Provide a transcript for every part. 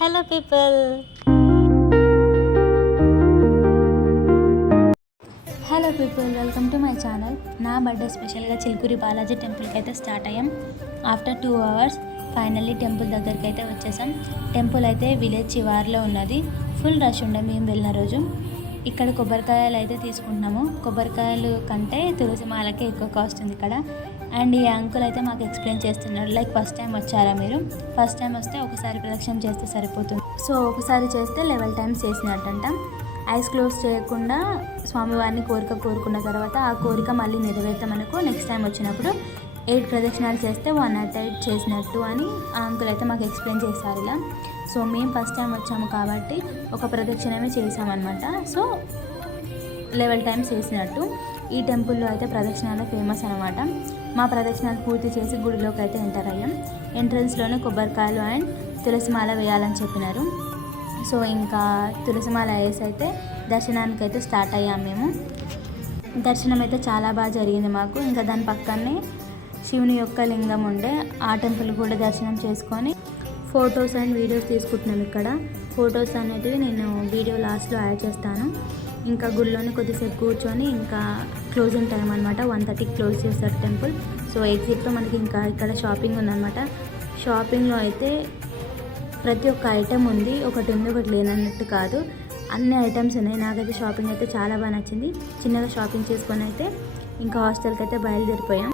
Hello people, welcome to my channel. నా birthday స్పెషల్గా చిలుకూరి బాలాజీ టెంపుల్కి అయితే స్టార్ట్ అయ్యాం. ఆఫ్టర్ 2 hours ఫైనల్లీ టెంపుల్ దగ్గరికి అయితే వచ్చేసాం. టెంపుల్ అయితే విలేజ్ చివార్లో ఉన్నది. ఫుల్ రష్ ఉండే మేము వెళ్ళిన రోజు. ఇక్కడ కొబ్బరికాయలు అయితే తీసుకుంటున్నాము. కొబ్బరికాయలు కంటే తులసి మాలకే ఎక్కువ కాస్ట్ ఉంది ఇక్కడ. అండ్ ఈ అంకుల్ అయితే మాకు ఎక్స్ప్లెయిన్ చేస్తున్నాడు, లైక్ ఫస్ట్ టైం వచ్చారా మీరు, ఫస్ట్ టైం వస్తే ఒకసారి ప్రదక్షిణం చేస్తే సరిపోతుంది. సో ఒకసారి చేస్తే 11 times చేసినట్టంట. ఐస్ క్లోజ్ చేయకుండా స్వామివారిని కోరుకున్న తర్వాత ఆ కోరిక మళ్ళీ నెరవేర్తామనుకో నెక్స్ట్ టైం వచ్చినప్పుడు 8 ప్రదక్షిణాలు చేస్తే 108 చేసినట్టు అని ఆ అంకుల్ అయితే మాకు ఎక్స్ప్లెయిన్ చేశారు ఇలా. సో మేము ఫస్ట్ టైం వచ్చాము కాబట్టి ఒక ప్రదక్షిణమే చేసామన్నమాట. సో 11 times చేసినట్టు. ఈ టెంపుల్లో అయితే ప్రదక్షిణాలు ఫేమస్ అనమాట. మా ప్రదక్షిణాలు పూర్తి చేసి గుడిలోకి అయితే ఎంటర్ అయ్యాం. ఎంట్రన్స్లోనే కొబ్బరికాయలు అండ్ తులసిమాల వేయాలని చెప్పినారు. సో ఇంకా తులసిమాల వేసి అయితే దర్శనానికి అయితే స్టార్ట్ అయ్యాం మేము. దర్శనం అయితే చాలా బాగా జరిగింది మాకు. ఇంకా దాని పక్కనే శివుని యొక్క లింగం ఉండే, ఆ టెంపుల్ కూడా దర్శనం చేసుకొని ఫొటోస్ అండ్ వీడియోస్ తీసుకుంటున్నాం. ఇక్కడ ఫొటోస్ అనేటివి నేను వీడియో లాస్ట్లో యాడ్ చేస్తాను. ఇంకా గుడిలోనే కొద్దిసేపు కూర్చొని ఇంకా క్లోజింగ్ టైం అనమాట, 1:30కి క్లోజ్ చేస్తారు టెంపుల్. సో ఎగ్జిట్లో మనకి ఇంకా ఇక్కడ షాపింగ్ ఉందన్నమాట. షాపింగ్లో అయితే ప్రతి ఒక్క ఐటెం ఉంది, ఒకటి ఉంది ఒకటి లేనన్నట్టు కాదు, అన్ని ఐటమ్స్ ఉన్నాయి. నాకైతే షాపింగ్ అయితే చాలా బాగా నచ్చింది. చిన్నగా షాపింగ్ చేసుకొని అయితే ఇంకా హాస్టల్కి అయితే బయలుదేరిపోయాం.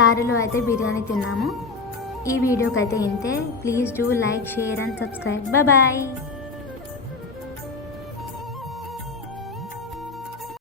దారిలో అయితే బిర్యానీ తిన్నాము. ఈ వీడియోకి అయితే ఇంతే. Please do like, share and subscribe. Bye.